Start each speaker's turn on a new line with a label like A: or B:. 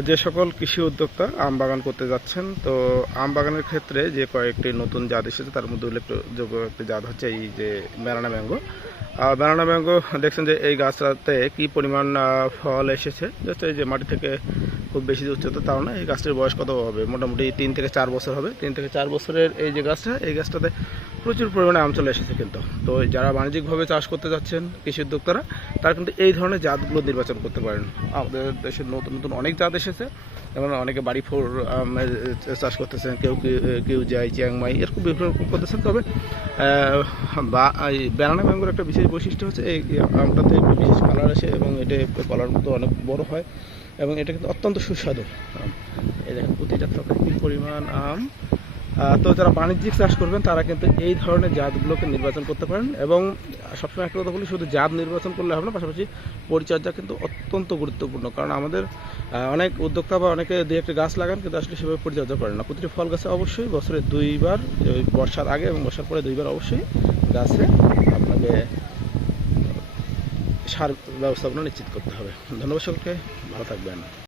A: যে সকল কৃষি উদ্যোক্তা আম বাগান করতে যাচ্ছেন, তো আম বাগানের ক্ষেত্রে যে কয়েকটি নতুন জাত এসেছে, তার মধ্যে উল্লেখযোগ্য একটি জাত হচ্ছে এই যে মেরানা ম্যাঙ্গো। ব্যানানা ম্যাঙ্গো, দেখছেন যে এই গাছটাতে কি পরিমাণ ফল এসেছে? জাস্ট এই যে মাটি থেকে খুব বেশি উচ্চতা, তাও না, এই গাছটির বয়স কত হবে? মোটামুটি তিন থেকে চার বছর হবে। তিন থেকে চার বছরের এই যে গাছটা, এই গাছটাতে প্রচুর পরিমাণে আম চলে এসেছে কিন্তু। তো যারা বাণিজ্যিকভাবে চাষ করতে যাচ্ছেন, কৃষি উদ্যোক্তারা, তারা কিন্তু এই ধরনের জাতগুলো নির্বাচন করতে পারেন। আমাদের দেশের নতুন নতুন অনেক জাত এসেছে। যেমন অনেকে বাড়ি ফোর চাষ করতেছেন, কেউ কেউ- যায় চিয়াংমাই এরকম বিভিন্ন রকম করতেছেন তবে বা, এই ব্যানানা ম্যাঙ্গোর একটা বিশেষ বৈশিষ্ট্য হচ্ছে এই আমটাতে একটু বিশেষ কালার আসে এবং এটা কলার মতো অনেক বড় হয় এবং এটা কিন্তু অত্যন্ত সুস্বাদু। এই দেখেন প্রতিটা তরকারি পরিমাণ আম তো যারা বাণিজ্যিক চাষ করবেন, তারা কিন্তু এই ধরনের জাতগুলোকে নির্বাচন করতে পারেন এবং সবসময় একটা কথা বলি, শুধু জাত নির্বাচন করলে হবে না, পাশাপাশি পরিচর্যা কিন্তু অত্যন্ত গুরুত্বপূর্ণ। কারণ আমাদের অনেক উদ্যোক্তা বা অনেকে দুই একটা গাছ লাগান, কিন্তু আসলে সেভাবে পরিচর্যা করেন না। প্রতিটি ফল গাছে অবশ্যই বছরে দুইবার বর্ষার আগে এবং বর্ষার পরে দুইবার অবশ্যই গাছে আপনাকে সার ব্যবস্থাপনা নিশ্চিত করতে হবে। ধন্যবাদ সকলকে, ভালো থাকবেন।